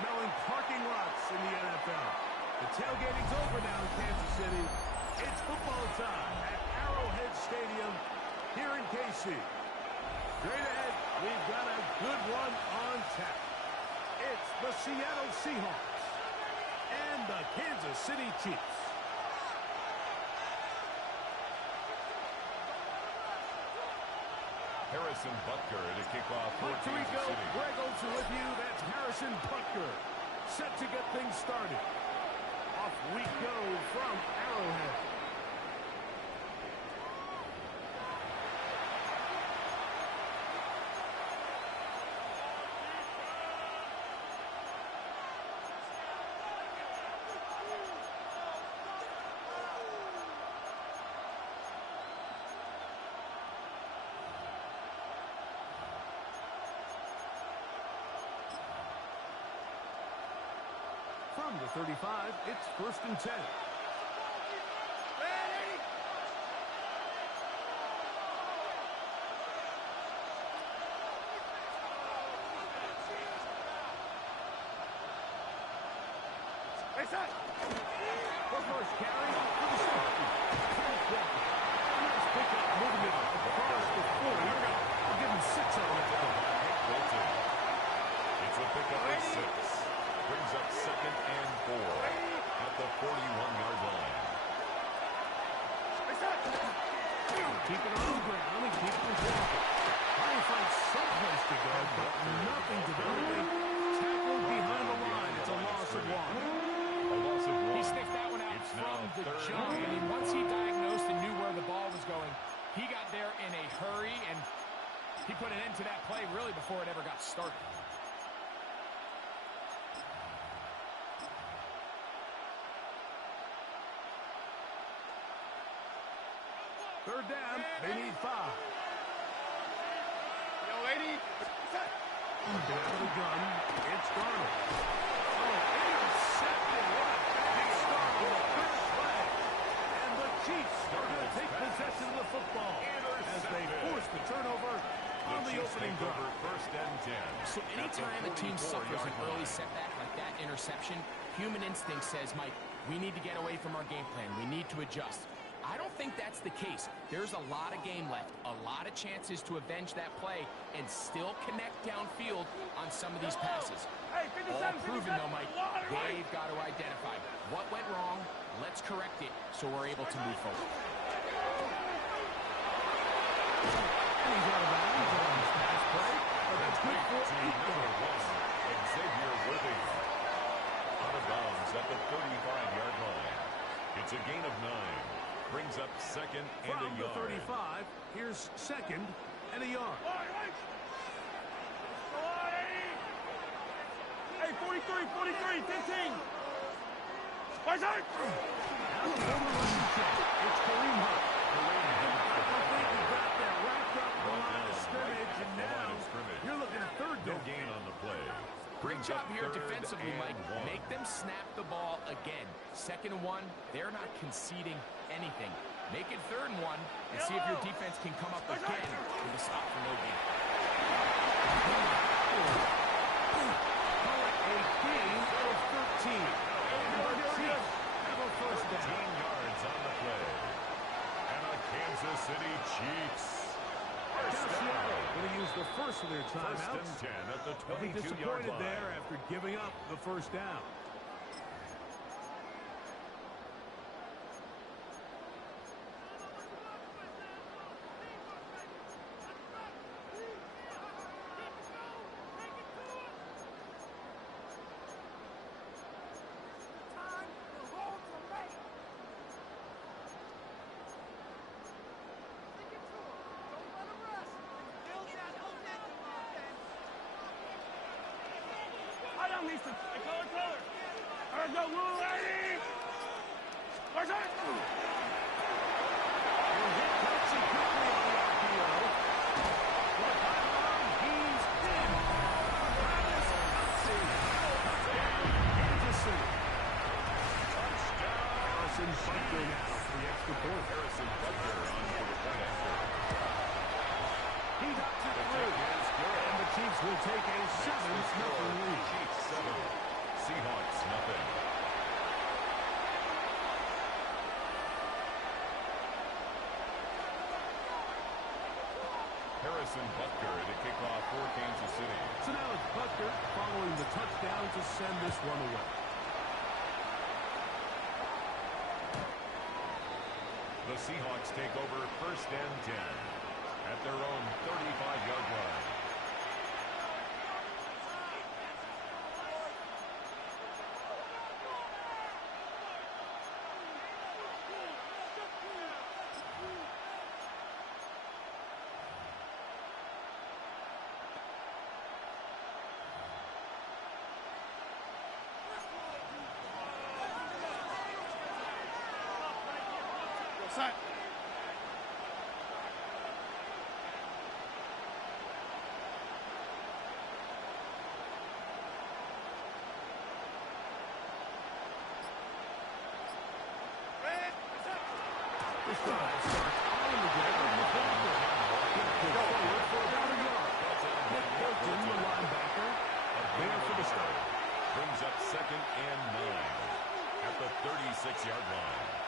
smelling parking lots in the NFL. The tailgating's over now in Kansas City. It's football time at Arrowhead Stadium here in KC. Straight ahead, we've got a good one on tap. It's the Seattle Seahawks and the Kansas City Chiefs. Harrison Butker to kick off for Puerto Kansas Rico, City. Greg Olsen with you. That's Harrison Butker. Set to get things started. Off we go from Arrowhead. From the 35, it's 1st and 10. Ready? Face up. The first carry for the safety. Nice pickup moving it across the 40. I'll give him 6 on that. It's a pickup of 6. Brings up 2nd and 4 at the 41-yard line. Keep it on the ground and keep it walking. Trying to find someplace to go, but nothing developing. Tackled behind the line. It's a loss of 1. A loss of 1. He sniffed that one out from the jump. I mean, once he diagnosed and knew where the ball was going, he got there in a hurry, and he put an end to that play really before it ever got started. Third down, they need 5. Yo, lady. Get out of the gun. It's Darnold. Oh, intercepted. What a big start with a quick play. And the Chiefs are going to take possession of the football as they force the turnover on the opening drive. 1st and 10. So anytime a team suffers an early setback like that interception, human instinct says, Mike, we need to get away from our game plan. We need to adjust. I don't think that's the case. There's a lot of game left, a lot of chances to avenge that play and still connect downfield on some of these passes. Hey, 57, All proven, 57. though, Mike. They've got to identify what went wrong. Let's correct it so we're able to move forward. And he's out of bounds on his pass play. But that's good for 8 yards. Xavier Worthy out of bounds at the 35-yard line. It's a gain of 9. Brings up 2nd and From a the yard. 35, here's 2nd and a yard. Hey, 43, 43, 15. Where's that? Now the overrunning check. It's Kareem Hunt. I think we got that wrapped up the line of scrimmage, and now you're looking at 3rd No down. gain on the play. Great job here 3rd defensively, and Mike. 1. Make them snap the ball again. 2nd and 1, they're not conceding anything. Make it 3rd and 1 and see if your defense can come up again with a stop for no gain. Call it a gain of 13. And the Chiefs have a 1st down. 15 yards on the play. And a Kansas City Chiefs. Going to use the first of their 1st timeouts. and 10 at the They'll be 22-yard disappointed line. there after giving up the 1st down. There's no rule, lady. Where's that? Butker now for the extra point. Harrison Butker on for the point after. He got it through. And the Chiefs will take a 7-0 lead. Chiefs 7. Seahawks, nothing. Harrison Butker to kick off for Kansas City. So now it's Butker following the touchdown to send this one away. The Seahawks take over 1st and 10 at their own 35-yard line. Set. This drive starts on the ground with Butker. Kick forward for about a yard. Nick Bolton, the linebacker, there for the start. Brings up 2nd and 9 at the 36-yard line.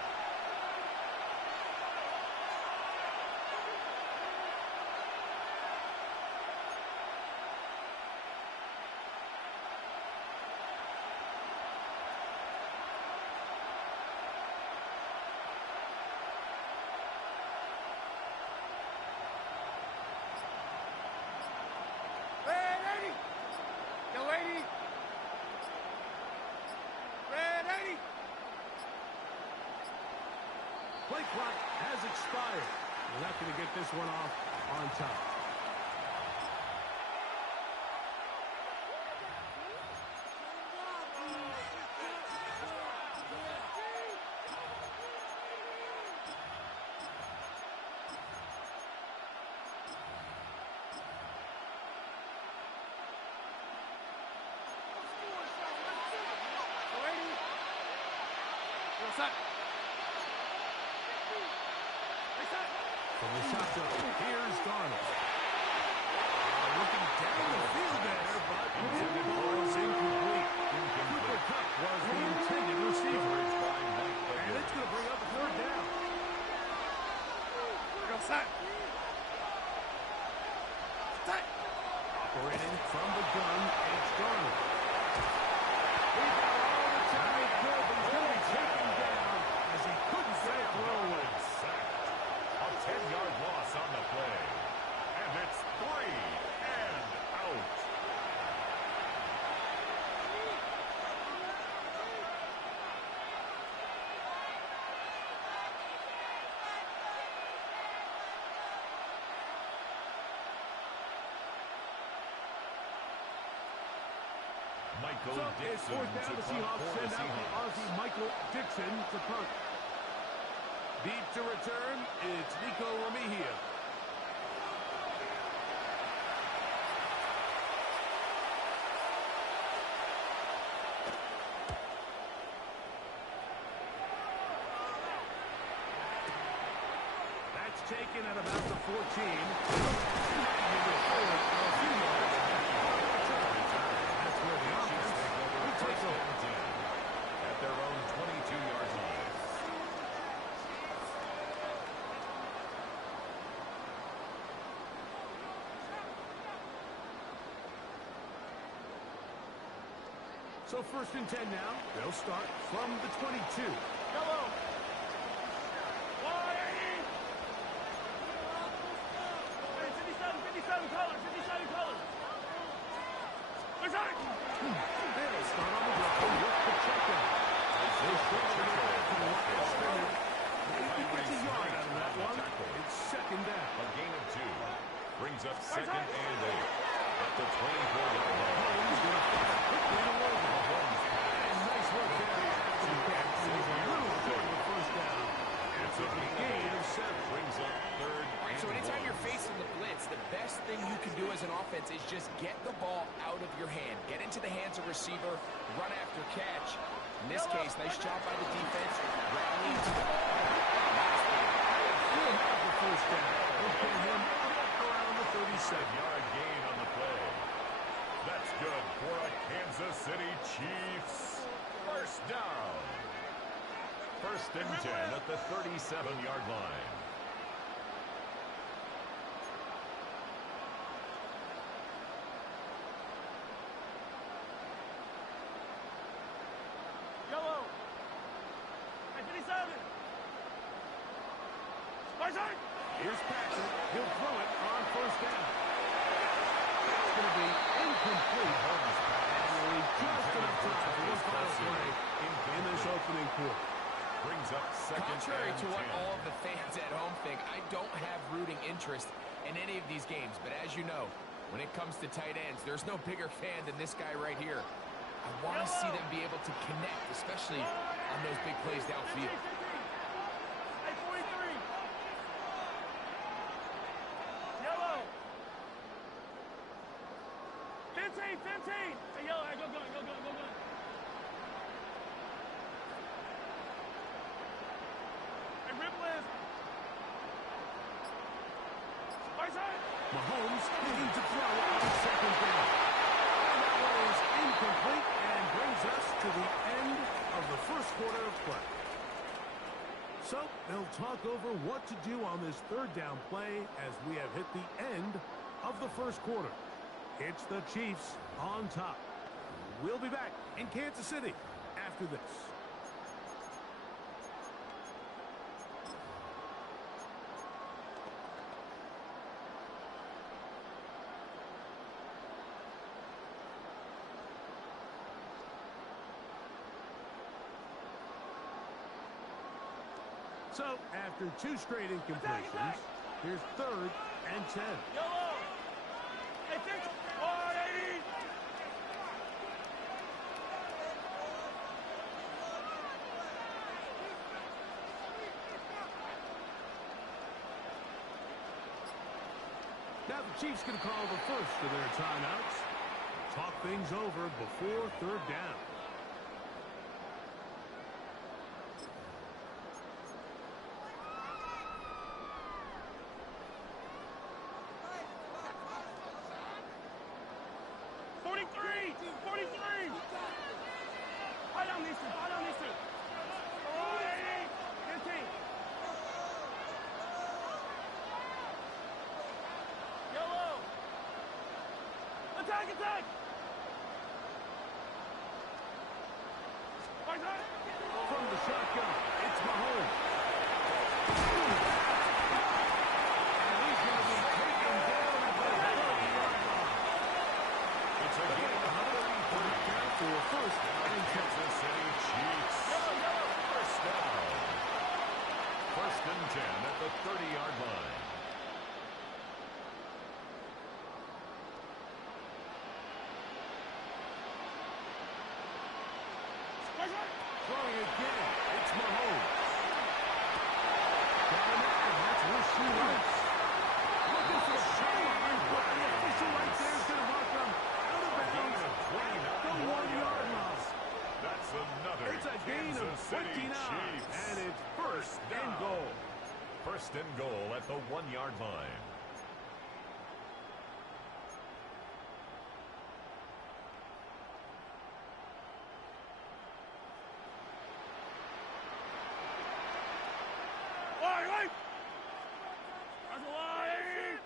Play clock has expired. We're not going to get this one off on time. Set. From the shotgun, here's Darnold. Looking down the field there, but the ball is incomplete. Cooper Kupp was the intended receiver. And it's going to bring up a 3rd down. Go set. Set. Operating from the gun, it's Darnold. He got all the time he could, but he's going to be taken down as he couldn't get a throw away. A 10-yard loss on the play. And it's 3 and out. Michael So it's Dixon 4th down. to The punt Seahawks for the send out the Seahawks. Aussie Michael Dixon to punt. Deep to return, it's Nico Remihia. That's taken at about the 14. That's where the offense will take over. At their own 22-yard line. So 1st and 10 now. They'll start from the 22. Yellow. 57 colors. 57 colors. There's on it. They'll start on the ground with Pacheco. They struggle to get back to the line of scrimmage. Maybe gets a yard out of that one. It's 2nd down. A gain of 2. Brings up 2nd and 8 at the 24-yard line. Mahomes going to fire quickly to Logan. And nice work there. He gets a little short of the 1st down. It's a gain of 7. Brings up 3rd and So anytime 1. you're facing the blitz, the best thing you can do as an offense is just get the ball out of your hand. Get into the hands of receiver, run after catch. In this case, nice job by the defense, rallying to the ball. He'll have the 1st down. We'll get him up around the 37. 7-yard gain on the play. That's good for a Kansas City Chiefs first down. First and 10 at the 37-yard line. Yellow. At 57. Spicer. Here's Patrick. He'll throw it on first down. That's going to be incomplete. And just enough time for one final play in this opening quarter. Brings up second. Contrary and to what 10. all of the fans at home think, I don't have rooting interest in any of these games. But as you know, when it comes to tight ends, there's no bigger fan than this guy right here. I want to see them be able to connect, especially on those big plays downfield. At 43. Yellow. 15. Hey, yellow. Hey, go gun. Hey, Ripley. Spicer. Mahomes looking to throw on second down. That one is incomplete and brings us to the end of the first quarter of play. So they'll talk over what to do on this third down play as we have hit the end of the first quarter. It's the Chiefs on top. We'll be back in Kansas City after this. So, after two straight incompletions, here's third and 10. Yellow. Hey, 50. Oh, 80. Now the Chiefs can call the first of their timeouts. Talk things over before third down. High down these two. Oh, 80. 15. Yellow. Attack. From the shotgun, it's Mahomes. And he's going to be taken down at the 30-yard line. It's a gain of 33 for first and 10. Kansas City Chiefs. First down. First and 10 at the 30-yard line. Throwing again, it's Mahomes. Got a man, that's Rasheed Rice. Looking for the sideline, but the official right there is going to mark him out of bounds at the 1-yard line. That's another It's a gain of Kansas City 29, Chiefs. and it's first and goal. First and goal at the 1-yard line. Right. That's a lie.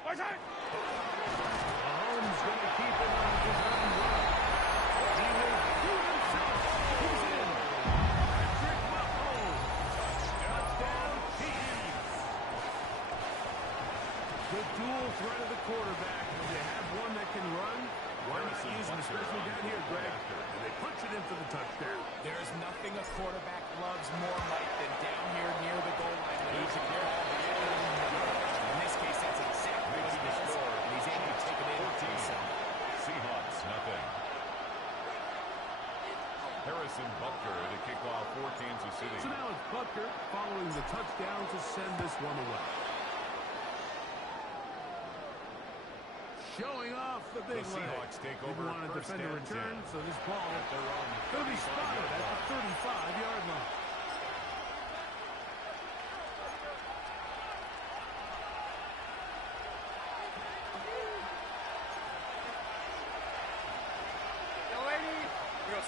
Spicer. Mahomes going to keep it on his own run. He will do himself. He's in. Patrick Mahomes. Touchdown, Chiefs. The dual threat of the quarterback. When you have one that can run, why not use him, especially down here, Greg? And they punch it in for the touchdown. There's nothing a quarterback loves more, Mike, than down here near the goal line when he's in this case, that's exactly what he does, and he's able to take it in for himself. Seahawks, nothing. Harrison Butker to kick off for Kansas City. So now it's Butker following the touchdown to send this one away. Showing off the big The Seahawks take over want to first defend a and return, 10. so this ball At their own going to be spotted 35-yard at the 35-yard line.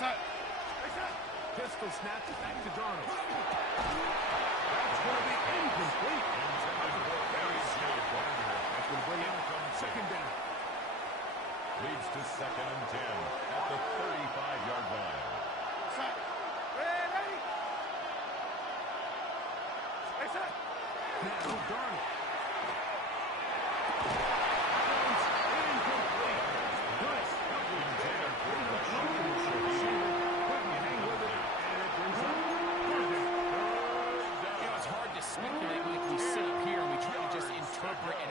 Pistol snaps it back to Darnold. That's going to be incomplete. That's going to bring out second down. Leads to 2nd and 10 at the 35-yard line. Now Darnold.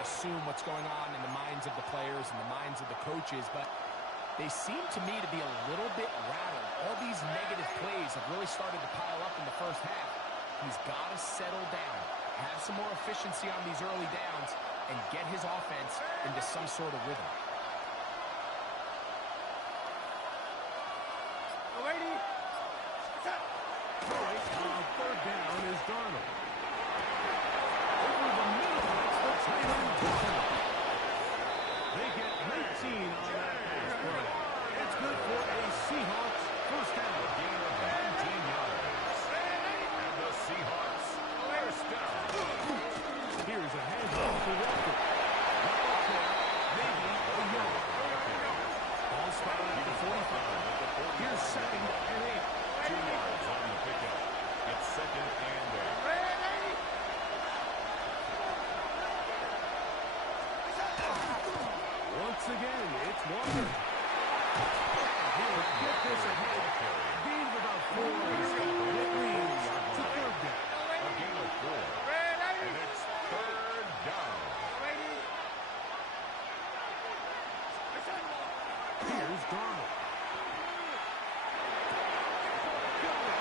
Assume what's going on in the minds of the players and the minds of the coaches, but they seem to me to be a little bit rattled. All these negative plays have really started to pile up in the first half. He's got to settle down, have some more efficiency on these early downs, and get his offense into some sort of rhythm. Third down is Darnold. Over the middle, it's the tight end. They get 19 on that pass play. It's good for a Seahawks first down. A gain of 19 yards. And the Seahawks first down. Here's a handoff to Walker. Maybe a yard. Ball spotted at the 45. Here's 2nd and 8. 2 yards on the pickup. It's 2nd and 8. Once again, it's Walker. He'll get this ahead. Gain of about 4. It leads to third down. A gain of 4. And it's third down. Here's Darnold.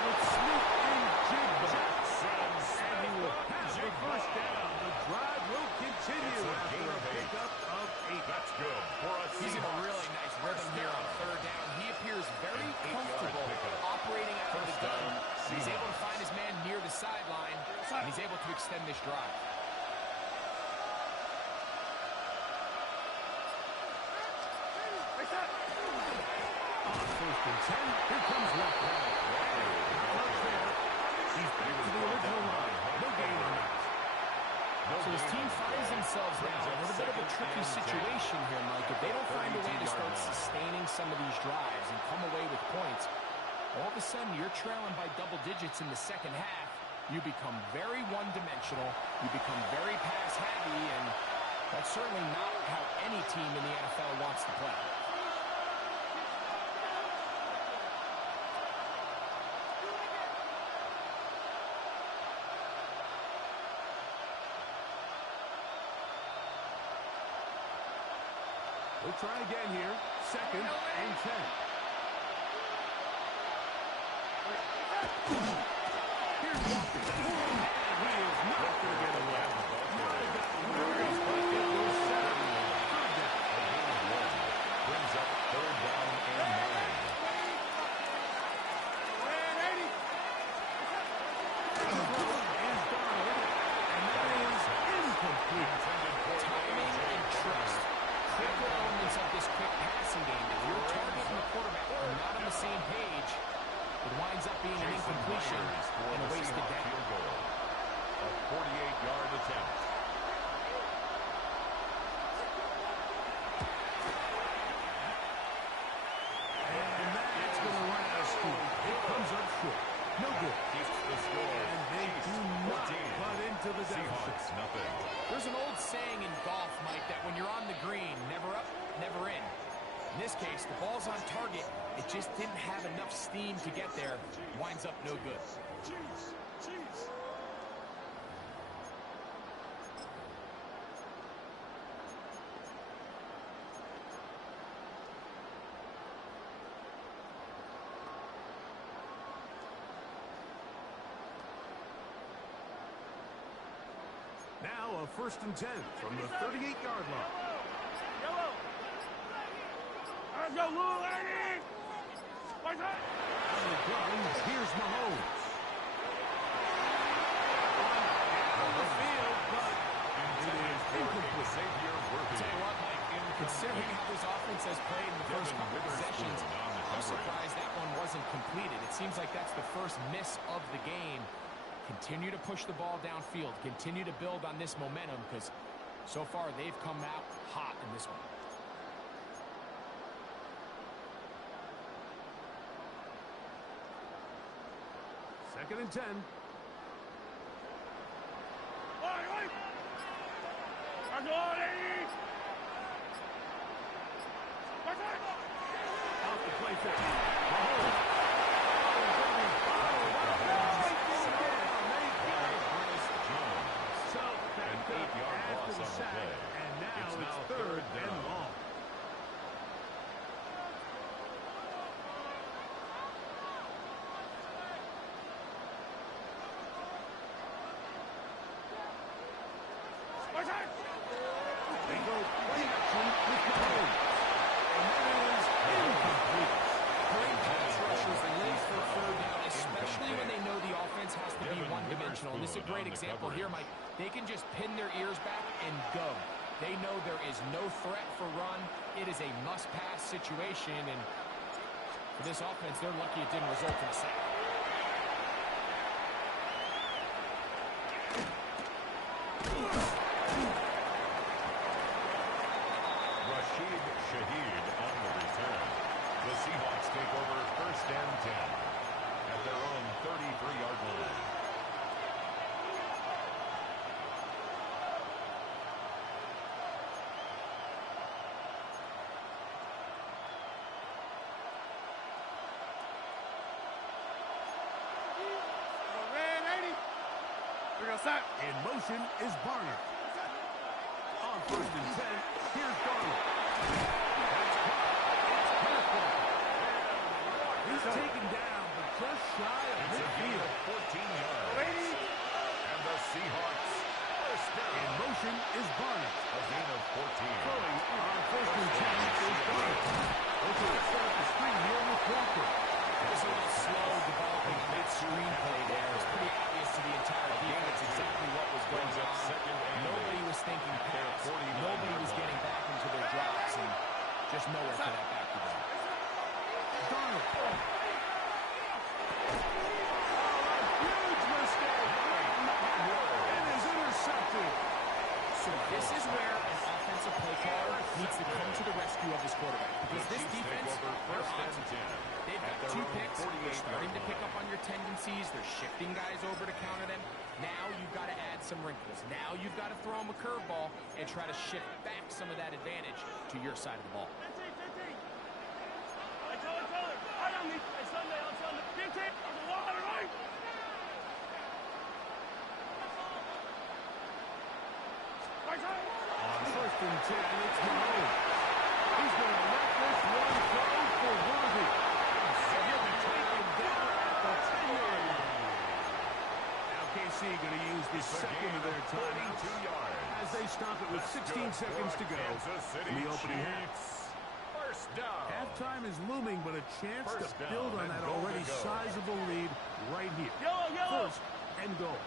With Smith and Jigba. And he will have the first down. The drive will continue after a pickup of 8. That's good for us. He's in a really nice rhythm here on third down. He appears very comfortable operating out of the gun. He's able to find his man near the sideline, and he's able to extend this drive. First and 10. Here comes Walker. He's back to the original line. No gain on that. So his team finds themselves now in a little bit of a tricky situation here, Mike. If they don't find a way to start sustaining some of these drives and come away with points, all of a sudden you're trailing by double digits in the second half. You become very one-dimensional. You become very pass-heavy, and that's certainly not how any team in the NFL wants to play. We'll try again here. 2nd and 10. Here's Walker. And he is not going to get away. Might have gotten worried, but it was 7. Third down. Brings up third down and 9. Is Darnold, and that is incomplete. Timing and trust. Critical elements of this quick passing game. If your target and the quarterback are not on the same page, it winds up being an incompletion and a wasted down. A 48-yard attempt. And that's going to run out of steam. It comes up short. No good. Keeps the score. And they do not cut into the deficit. Seahawks, nothing. There's an old saying in golf, Mike, that when you're on the green, never up, never in. In this case, the ball's on target. It just didn't have enough steam to get there. Winds up no good. Now a 1st and 10 from the 38-yard line. Let's go, little lady! On the gun, here's Mahomes. On the field, but it is incomplete. Xavier Worthy. Tell you what, Mike, considering how this offense has played in the first couple possessions, I'm surprised that one wasn't completed. It seems like that's the first miss of the game. Continue to push the ball downfield. Continue to build on this momentum because so far they've come out hot in this one. Second and 10. Out the play fake. So An 8-yard loss on the play. And now It's it's now third third and down. long. They go play action with Mahomes. And that is incomplete. Great pass rushers live for third down, especially when they know the offense has to be one-dimensional. And this is a great example here, Mike. They can just pin their ears back and go. They know there is no threat for run. It is a must-pass situation, and for this offense, they're lucky it didn't result in a sack. Rashid Shaheed on the return. The Seahawks take over first and 10 at their own 33-yard line. In motion is Barner. On first and 10, here's Barner. That's caught. It's perfect. He's taken down, but just shy of It's a gain midfield. of 14 yards. And the Seahawks first down. In motion is Barner. A gain of 14. Throwing on first and 10 is Barner. Okay, let's start the screen here with Walker. It was a little slow developing mid-screen play there. It was pretty obvious to the entire defense exactly what was going Brings up on. second and Nobody 8. was thinking pass. 49 Nobody was getting back into their drops, and just nowhere for that back to go. Darnold. Huge mistake. It is intercepted. So this is where an offensive play caller needs to come to the rescue of his quarterback. Because this Chiefs take defense, over first and 10. they've got At their 2 own picks. They're 48-yard starting to line. pick up on your tendencies. They're shifting guys over to counter them. Now you've got to add some wrinkles. Now you've got to throw them a curveball and try to shift back some of that advantage to your side of the ball. On first and 10, it's Mahomes. He's going to let this one go for Worthy. And he'll be taken down at the 10-yard line. Now KC going to use the second of their timeouts 42 yards. as they stop it with 16 seconds to go Kansas City in the opening half. Chiefs. First down. Halftime is looming, but a chance First to down build on and that goal to already go. sizable lead right here. First and goal.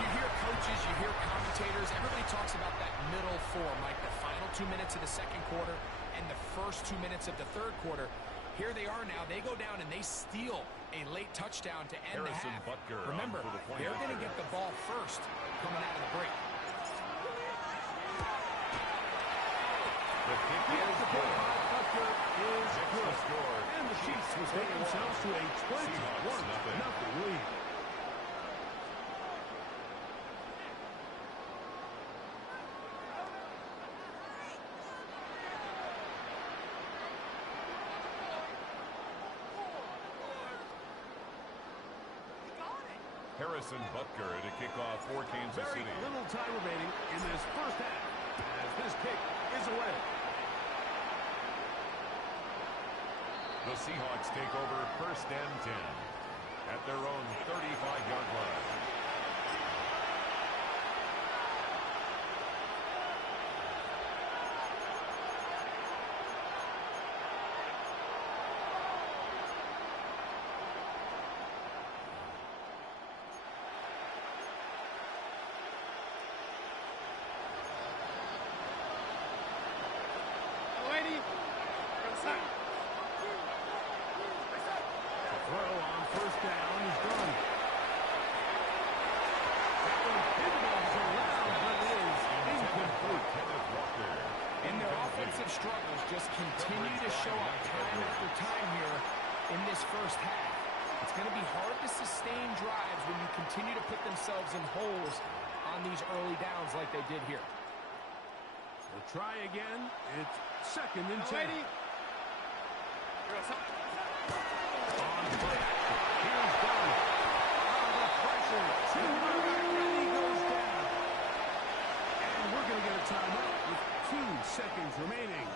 You hear commentators, everybody talks about that middle four, Mike, the final 2 minutes of the second quarter and the first 2 minutes of the third quarter. Here they are now. They go down and they steal a late touchdown to end the Harrison half. Butker Remember, on for the point they're going to after. get the ball first coming out of the break. The kick The is extra good. point by Butker is Six to good. score. And the Chiefs will take themselves to a 21-0 lead. Harrison Butker to kick off for Kansas Very City. little time remaining in this first half as this kick is away. The Seahawks take over first and 10 at their own 35-yard line. this first half. It's going to be hard to sustain drives when you continue to put themselves in holes on these early downs like they did here. We'll try again. It's 2nd and 10. On play action. Here's Donald. The pressure. And he goes down. And we're going to get a timeout with 2 seconds remaining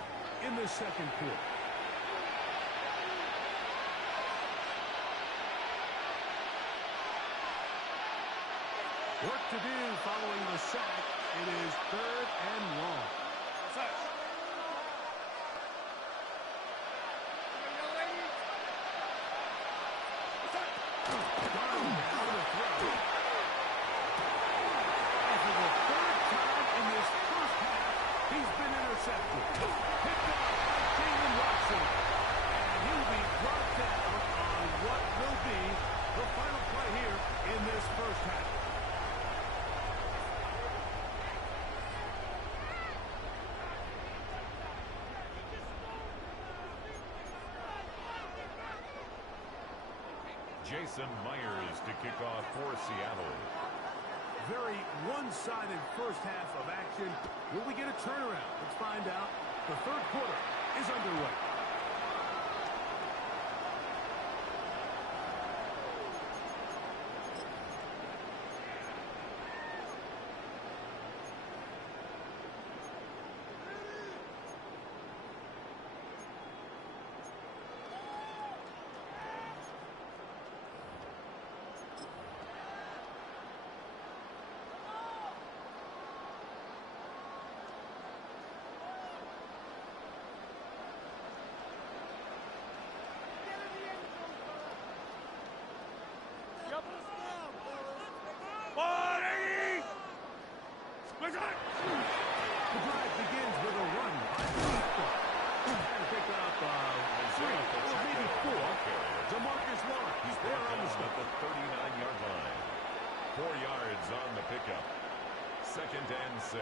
in the second quarter. Work to do following the sack. It is 3rd and long. Jason Myers to kick off for Seattle. Very one-sided first half of action. Will we get a turnaround? Let's find out. The third quarter is underway. The drive begins with a run by Lethal. Trying to pick up 3 or maybe 4. DeMarcus Lawrence. He's there on the 39-yard line. 4 yards on the pickup. 2nd and 6.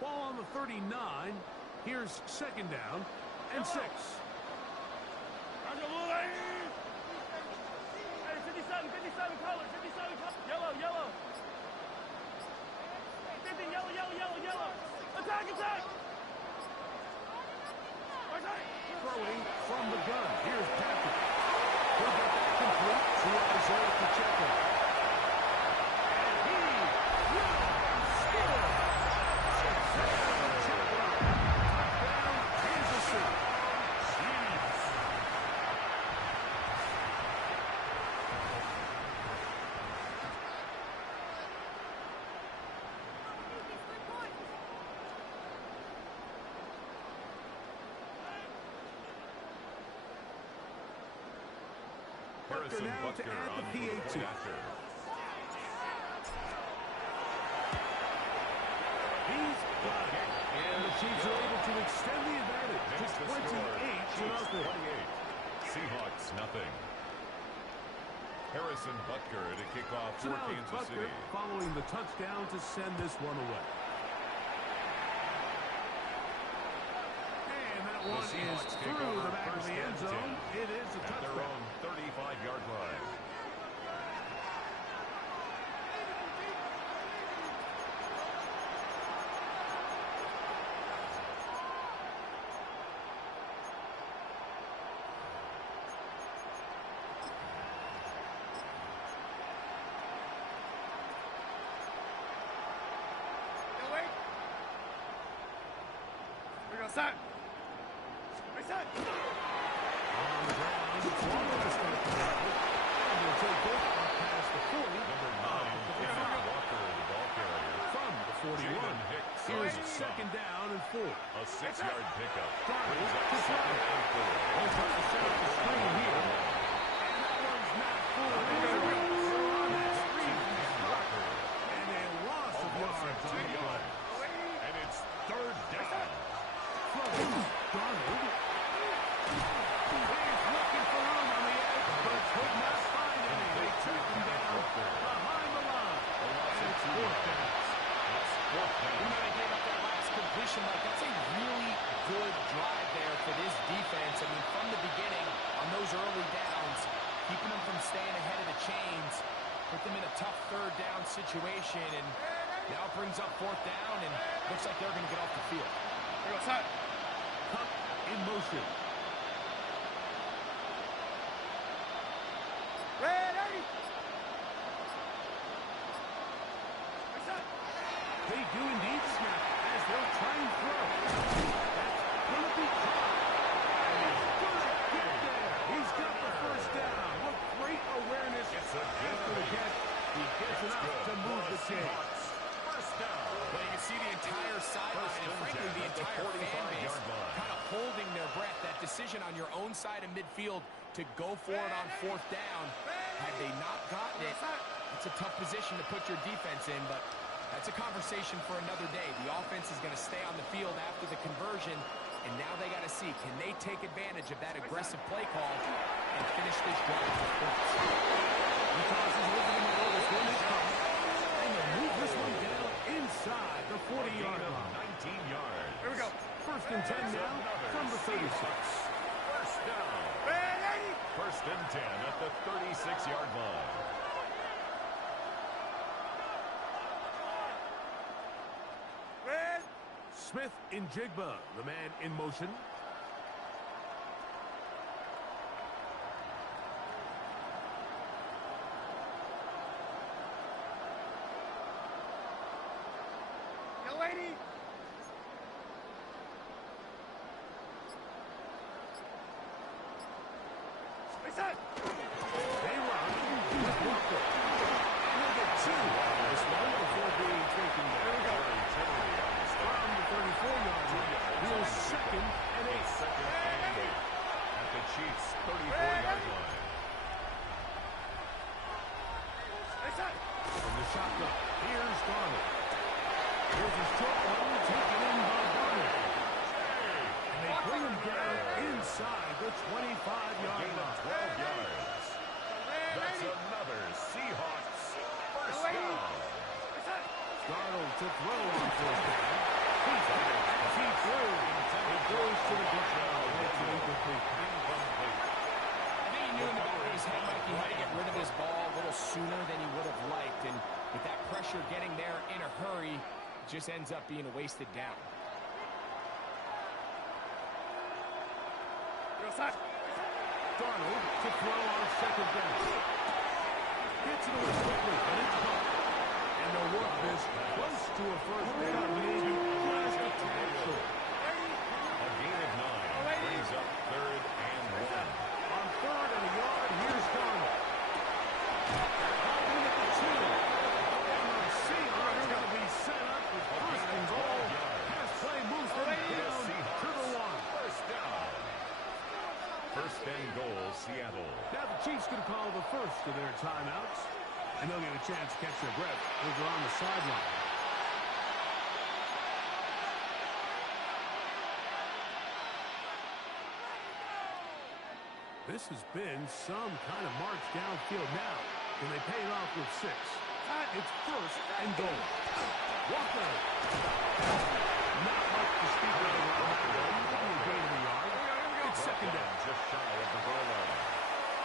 Ball on the 39. Here's 2nd down and 6. 57 color, 57 color. Yellow. 50, yellow. Attack! Throwing from the gun. Here's Patrick. He'll get that complete to Isaiah Pacheco. And he will score. Isaiah Pacheco. Touchdown, Kansas City. Harrison Butker to add on the the PAT. point after. He's got it. And the Chiefs are able to extend the advantage to 28-0. Seahawks nothing. Harrison Butker to kick off So for now it's Kansas Butker City. following the touchdown to send this one away. And that one is through the back of the end zone. It is a At their touchdown. own 35-yard line. Set. Reset. On the ground, it's one of the start to go. And we'll take this up past the 40. Number 9, Kenneth Walker, the ball carrier. From the 41. Jalen Hicks Here's on the stop. 2nd down and 4. A 6-yard pickup. Garner Brings up to 2nd and 4. They'll try to set up the screen here. And that one's not full. They're on that screen. And a loss of yards on the play. And it's 3rd down. Donald. He's looking for room on the edge, but could not find any. Put them in a tough third down situation, and now it brings up fourth down, and looks like they're going to get off the field. Here goes that. Cup in motion. Ready. They do indeed snap as they'll try and throw. That's going to be caught. And he's going to get there. He's got the first down. What great awareness after the catch. He gets enough to move the chains. First down. Well, you can see the entire sideline and, frankly, the entire fan base kind of holding their breath. That decision on your own side of midfield to go for it on fourth down, had they not gotten it, it's a tough position to put your defense in, but that's a conversation for another day. The offense is going to stay on the field after the conversion, and now they got to see, can they take advantage of that aggressive play call and finish this drive with points? He tosses it over the middle. This one is caught. And they'll move this one down inside the 40-yard line. 19 yards. Here we go. First and 10 now from the 36. First down. Ready. First and 10 at the 36-yard line. Red. Smith in Jigba, the man in motion. Young lady. Space out. They run with Walker. And they'll get two on this one before being taken down. From the 34-yard line. Here's second and 8. Second and 8 at the Chiefs' 34-yard line. Space out. From the shotgun, here's Garner. Here's a short one taken in by Garner. And they bring him down inside the 25-yard Gain of line. 12 yards. That's another Seahawks first down. Darnold to throw on fourth down. He's got it as he threw. It goes to the ground. It's an incomplete. I think he knew in the back of his head, Mike, he had to get rid of this ball a little sooner than he would have liked. And with that pressure getting there in a hurry, it just ends up being a wasted down. Darnold to throw on second down. Gets it away quickly, and it's caught. And they'll work this close to a first down, maybe just a tad short. A gain of 9 brings up third and 1. On third and a yard, here's Darnold. Holding at the 2. And the Seahawks going to be set up with first and goal. Pass play moves them down to the 1. First down. First and goal, Seattle. Now the Chiefs going to call the first of their timeouts. And they'll get a chance to catch their breath over on the sideline. This has been some kind of march downfield now. Can they pay it off with 6? It's first and goal. Walker. Not much to speak of on that one. Only a gain of a yard. It's second down. Just shy of the goal line.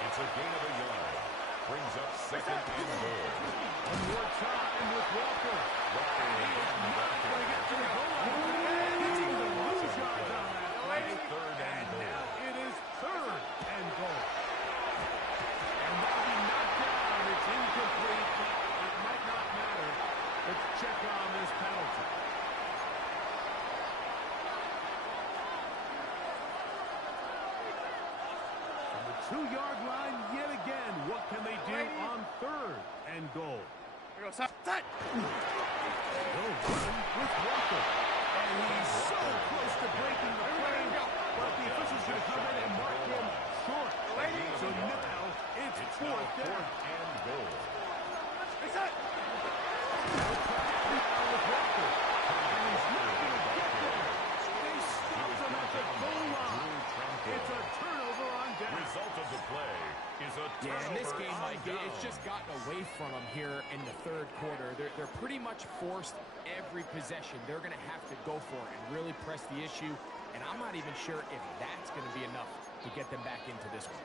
It's a gain of a yard. Brings up second and goal. One more time with Walker. Walker again back Going to get to the goal line. It's even lose yards on that play. Third and goal. Now it is third and goal. And they'll be knocked down. It's incomplete, but it might not matter. Let's check on this penalty. From the 2-yard line yet again. What can they do on third and goal? Here goes that. They'll run with Walker. And he's so close to breaking the play. But the official's going to come in and mark him short. So now it's fourth down. and goal. Space out. Now with Walker. And he's not going to get there. They stopped him at the goal line. It's a turnover on down. Result of the play is a turnover. Yeah, in this game, on Mike, down. it's just gotten away from them here in the third quarter. They're pretty much forced every possession. They're going to have to go for it and really press the issue. And I'm not even sure if that's going to be enough to get them back into this one.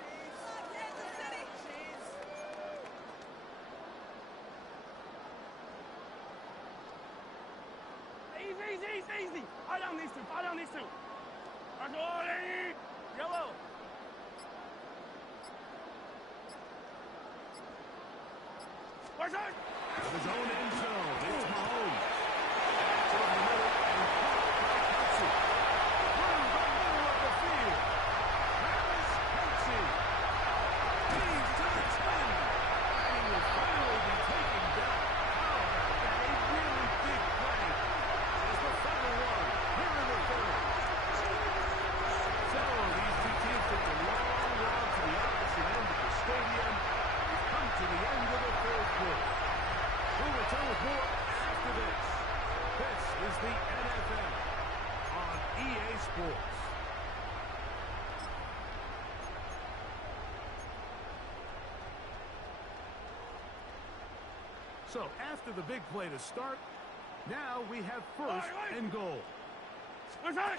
easy, easy. Fall down these two, fall down these two. That's all, lady. Yellow. What's that? Out of his own end zone, it's Mahomes. Back over the middle, and Kelsey. Through the middle of the field. Travis Kelsey. Leads to the 10. And he will finally be taken down. How about that? A really big play. As the final one, here in the third. So, these two teams took a long round to the opposite end of the stadium. We've come to the end of the third quarter. We'll return with more after this. This is the NFL on EA Sports. So, after the big play to start, now we have first and goal. What's that?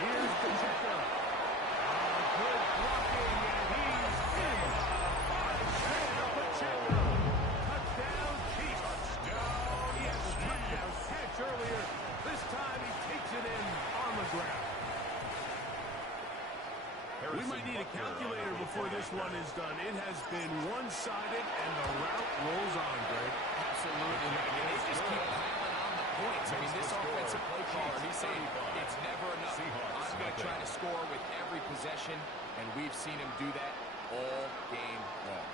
Here's the checkup. Good blocking, and he's in. Pacheco. Touchdown, Chiefs. Touchdown. He has a touchdown catch earlier. This time he takes it in on the ground. We might need a calculator before this one is done. It has been one-sided, and the route rolls on, Greg. Absolutely. They just keep piling on the points. I mean, this offensive play caller, he's saying it's never enough. I'm going to try to score with every possession, and we've seen him do that all game long.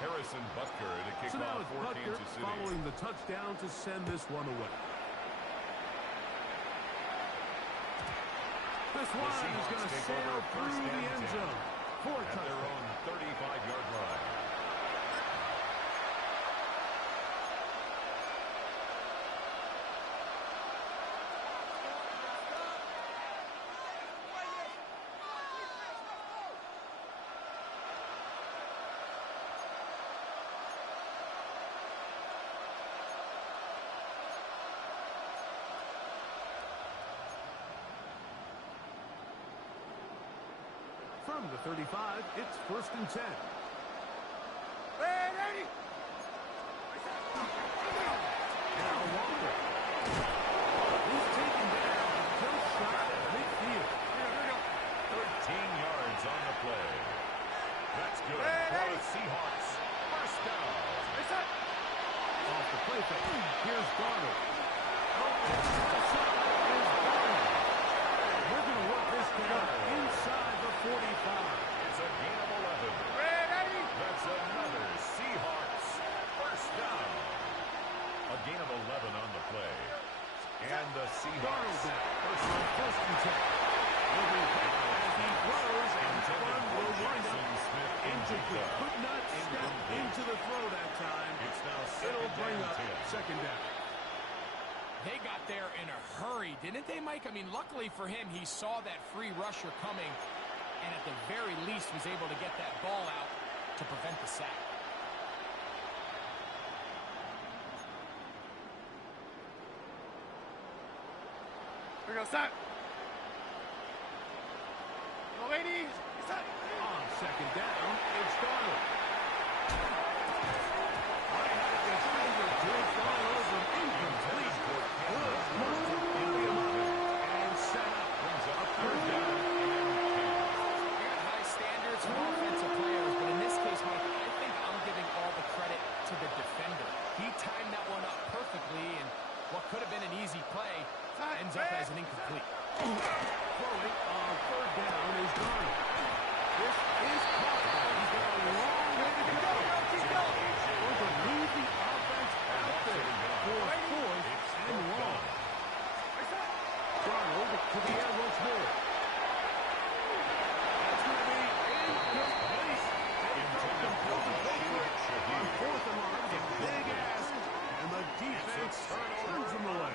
Harrison Butker to kick So now off it's for Butker Kansas City. following the touchdown to send this one away. This one is going to sail through the end zone for a at their touchdown. own 35-yard line. From the 35, it's first and 10. Hey, lady. Now Walker. He's taken down, just shot at midfield. 13 yards on the play. That's good for the Seahawks. First down. Off the play fake. Here's Darnold. Left side is Darnold. We're going to work this down inside the 45. It's a gain of 11. That's another Seahawks first down. A gain of 11 on the play. And the Seahawks First and 10. Will be hit as he throws, and one will wind up incomplete. Could not step into the throw that time. It's now It'll bring up 10. second down. They got there in a hurry, didn't they, Mike? I mean, luckily for him, he saw that free rusher coming, and at the very least was able to get that ball out to prevent the sack. We're going to start. Go, lady. On second down, it's Darnold. Right at the finger to Darnold, an incomplete. Good motion in the amount. And set up. A third down. We got high standards for offensive players, but in this case, Mike, I think I'm giving all the credit to the defender. He timed that one up perfectly, and what could have been an easy play ends up as an incomplete. Throwing on third down is Darnold. This is caught. He's got a long way to go. Keep going. Going to lead the offense out there for fourth and long. Darnold to the air once more. That's going to be incomplete. On fourth and long, a big ask, and the defense turns them away.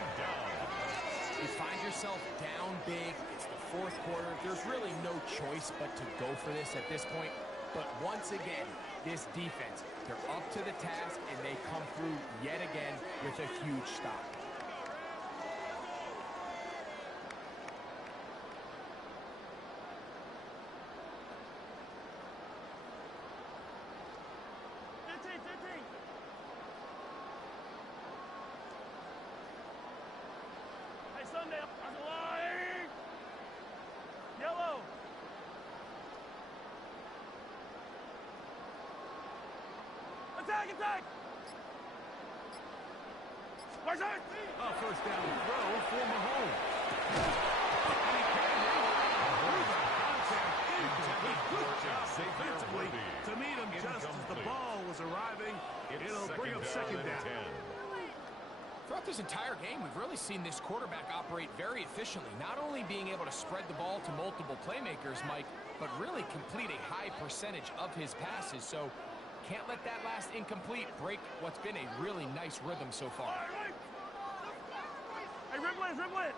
You find yourself down big. It's the fourth quarter. There's really no choice but to go for this at this point. But once again, this defense, they're up to the task, and they come through yet again with a huge stop. Yellow. Attack, attack. Where's that? A first down throw for Mahomes. And he can't hang on through the contact. Incomplete. Good job defensively to meet him just as the ball was arriving. It'll bring up second down. Throughout this entire game, we've really seen this quarterback operate very efficiently, not only being able to spread the ball to multiple playmakers, Mike, but really complete a high percentage of his passes. So can't let that last incomplete break what's been a really nice rhythm so far. Hey, Riblet, Riblet.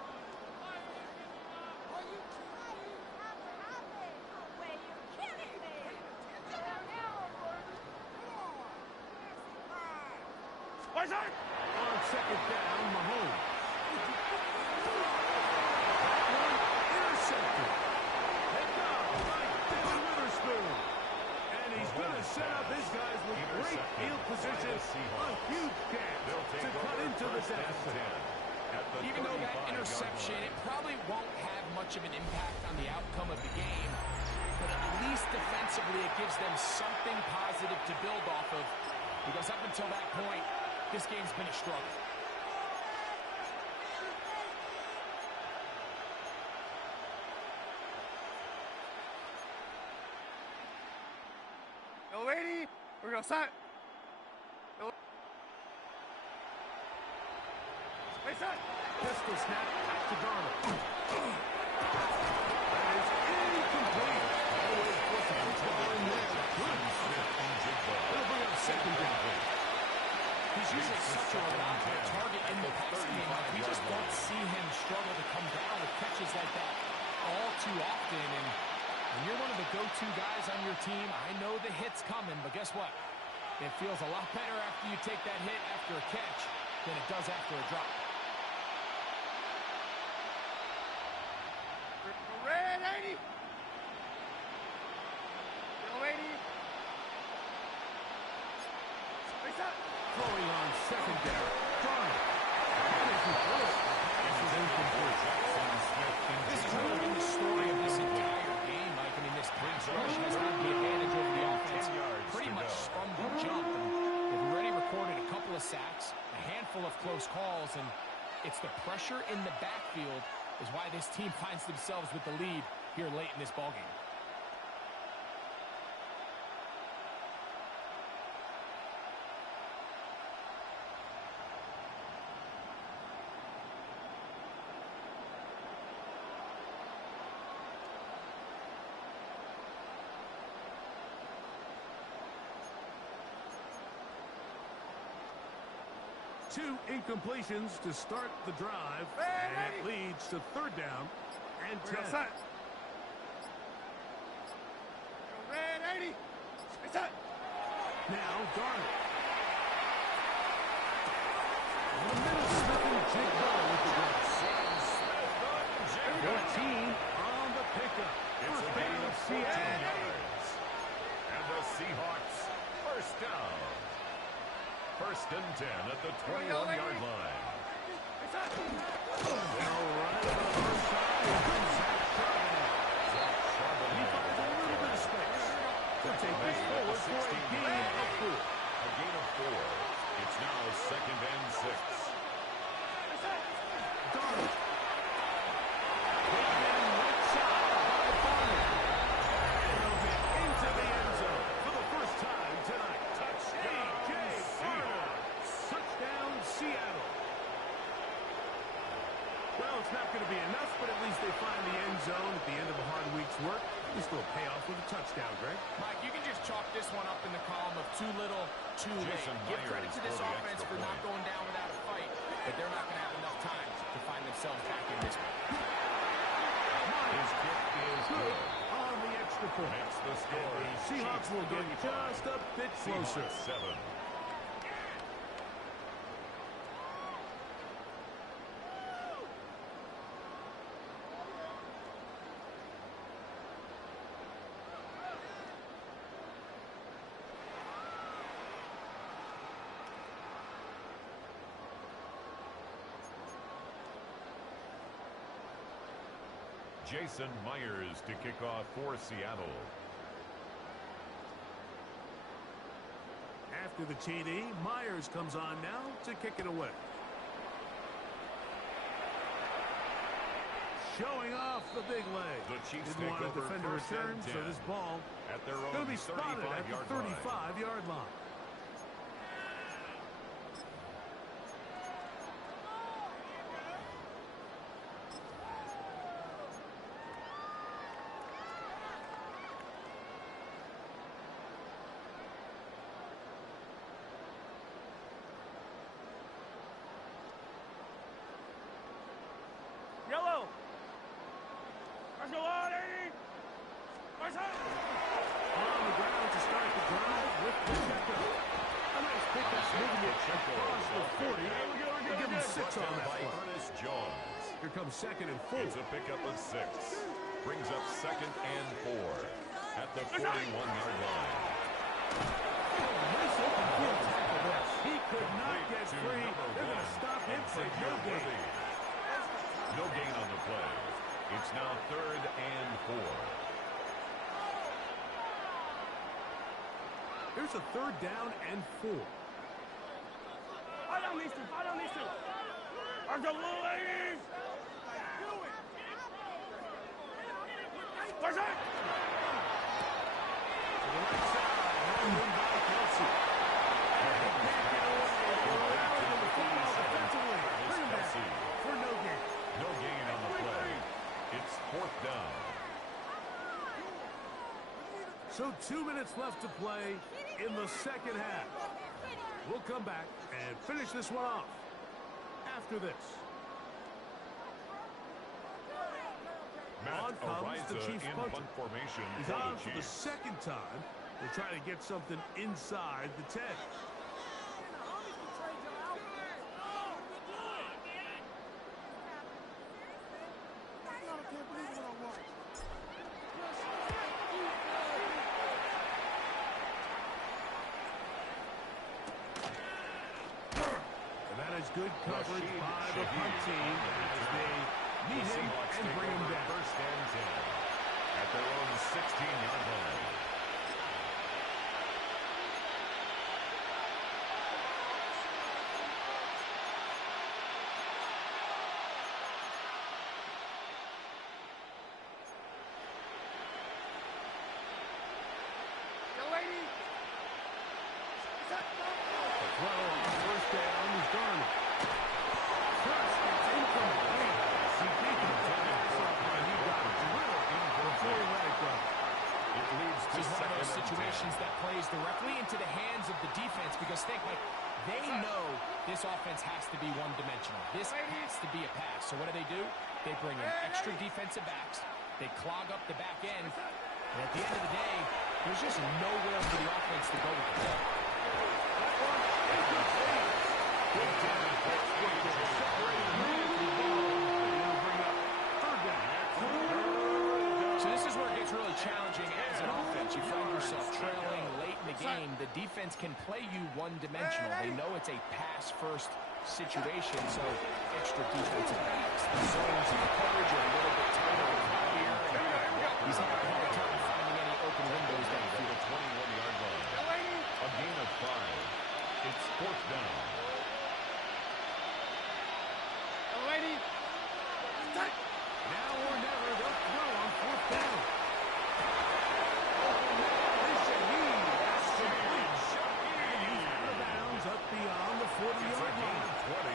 Where's that? On second down, Mahomes. Intercepted. Picked up by David Witherspoon. And he's going to set up his guys with great field position. A huge chance to cut into the deficit. Even though that interception, it probably won't have much of an impact on the outcome of the game, but at least defensively it gives them something positive to build off of, because up until that point, this game's been a struggle. Yo, lady, we're gonna set. Hey, set. Pistol snap back to Garner. That is incomplete. Always puts the football in there. Good snap. It'll bring up second down. He's usually such a reliable target in the passing game. Like, we just don't see him struggle to come down with catches like that all too often. And when you're one of the go-to guys on your team, I know the hit's coming, but guess what? It feels a lot better after you take that hit after a catch than it does after a drop. Red 80. Yo, lady. Hey, set. Throwing on second down. Garner. That isn't close. This is incomplete. This has really been the story of this entire game, Mike. I mean, this pass rush has had the advantage over the offense pretty much from the jump. And they've already recorded a couple of sacks, a handful of close calls, and it's the pressure in the backfield is why this team finds themselves with the lead here late in this ballgame. Two incompletions to start the drive, and it leads to third down and 10. Set. Red 80. Hey, set. Now Garner. In the middle, Smith and Jigba with the blitz. 14 on the pickup. It's a gain of 14 Seattle. yards. And the Seahawks first down. First and 10 at the 21-yard line. All right, on the first side, Zach Charbonnet. He finds a little bit of space. He'll take this forward for a gain of 4. A gain of 4. It's now second and 6. Garner. Taken in right side by Barner. And he'll get into the end zone for the first time tonight. Touchdown, Barner. Touchdown, Seattle. Well, it's not going to be enough, but at least they find the end zone at the end of a hard week's work. This will pay off with a touchdown, Greg. Mike, you can just chalk this one up in the column of too little, too late. Give credit to this offense for not going down without a fight, but they're not going to have enough time to find themselves back in this one. His kick is good. On the extra point. That's the score. The Seahawks will get just a bit closer. Seahawks 7. Jason Myers to kick off for Seattle. After the TD, Myers comes on now to kick it away. Showing off the big leg. The Chiefs didn't want a defender return, so this ball at their own going to be spotted at the 35-yard line. Yellow. Let's go on, 80. Let's go. On the ground to start the drive with Pacheco. A nice pickup moving it across the 40. We'll give him 6 on that one. Here comes 2nd and 4. It's a pickup of 6. Brings up 2nd and 4 at the 41-yard line. Nice open field tackle there. He could not get free. They're going to stop him for no gain. No gain on the play. It's now 3rd and 4. Here's a 3rd down and 4. Fight on these two. Fight on these two. Let's go, little ladies. Let's go. To the right side. Home run by Kelsey. They can't get away. They're allowing him to football defensively. Bring him back for no gain. No gain on the play. It's 4th down. So 2 minutes left to play in the second half. We'll come back and finish this one off after this. On comes the Chiefs punter. He's on for the 2nd time. They're trying to get something inside the 10. Good coverage by the punt team as they meet him and bring him down. 1st and 10 at their own 16-yard line. Go, lady. Well, on the 1st down is done. First, it's incomplete. He beat him to the pass off when he got drilled before he let it go. It leads to This is one of those 2nd and 10. situations that plays directly into the hands of the defense because think, like, they know this offense has to be one-dimensional. This has to be a pass. So what do? They bring in extra defensive backs. They clog up the back end. And at the end of the day, there's just nowhere for the offense to go with the ball. So this is where it gets really challenging as an offense. You find yourself trailing late in the game. The defense can play you one-dimensional. They know it's a pass-first situation, so extra defensive backs. The zones and coverage are a little bit tighter and higher. He's having a hard time finding any open windows downfield. The 21-yard line. A gain of 5. It's 4th down. Lady. Now or never, they'll throw on 4th down. Up beyond the 40-yard line. 20.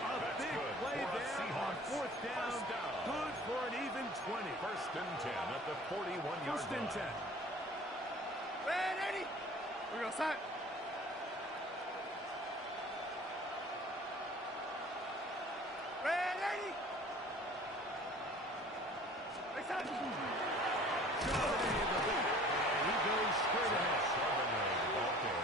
A big play there on 4th down. Good for an even 20. 1st and 10 at the 41-yard line. 1st and 10. Ready. We're going to start. Ready. Let's start. He goes straight ahead.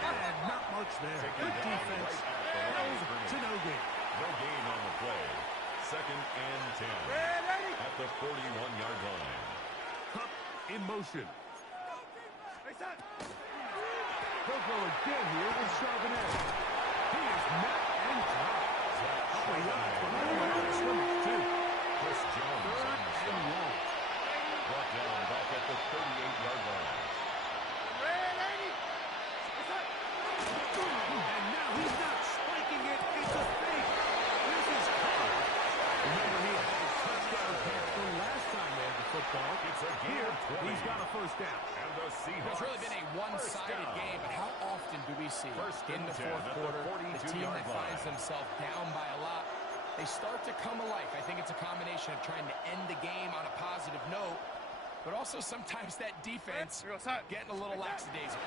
And not much there. Good defense. Held to no gain. No gain on the play. 2nd and 10 Ready. at the 41-yard line. Cup in motion. Let's start. He'll go again here with Charbonnet. He is met and dropped. Up a yard from the line of scrimmage, too. Chris Jones on the stop. In the fourth quarter, the team that finds themselves down by a lot, they start to come alive. I think it's a combination of trying to end the game on a positive note, but also sometimes that defense getting a little lackadaisical.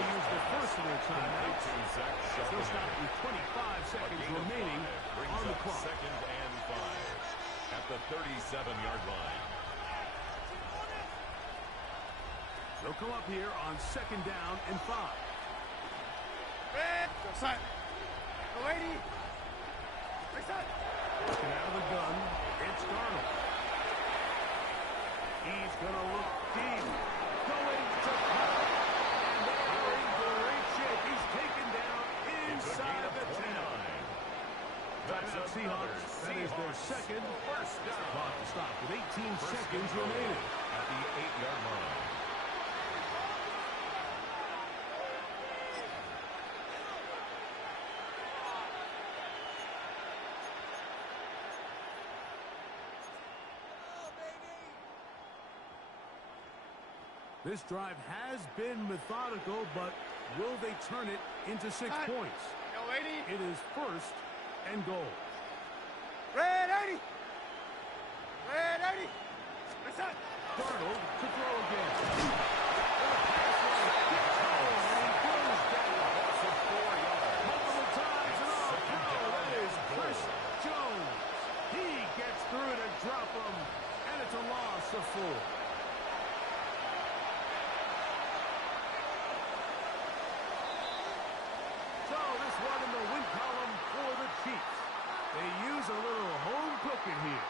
Use the first of their timeouts. Still stopped with 25 seconds remaining on the clock. Second and 5 at the 37-yard line. They'll come up here on second down and 5. Looking out of the gun, it's Darnold. He's going to look deep. Going to cover. And they're in great shape. He's taken down inside the 10. That's Seahawks. That is their second first down. Clock to stop with 18 seconds remaining. At the 8-yard line. This drive has been methodical, but will they turn it into 6 points? It is first and goal. Ready! Darnold to throw again. Multiple times and all. That is Chris Jones. He gets through to drop him, and it's a loss of 4. One in the win column for the Chiefs. They use a little home cooking here.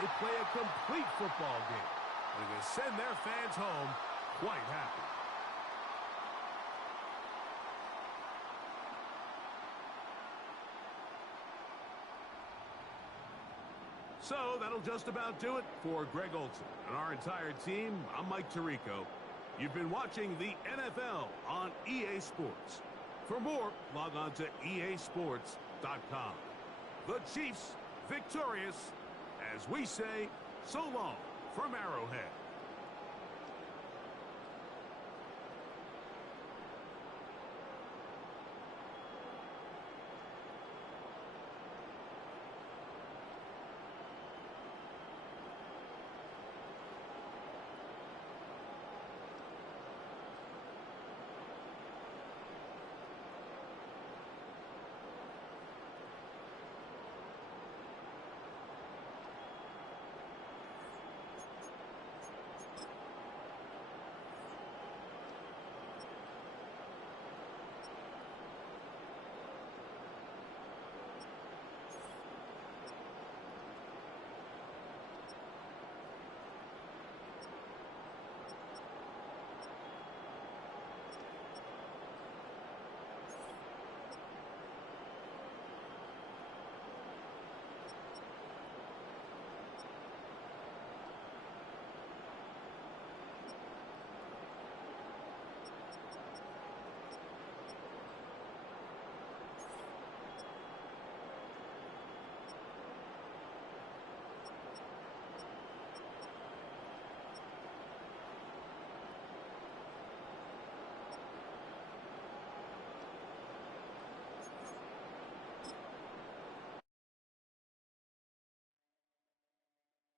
They play a complete football game. They're going to send their fans home quite happy. So that'll just about do it for Greg Olson and our entire team. I'm Mike Tirico. You've been watching the NFL on EA Sports. For more, log on to easports.com. The Chiefs victorious, as we say, so long from Arrowhead.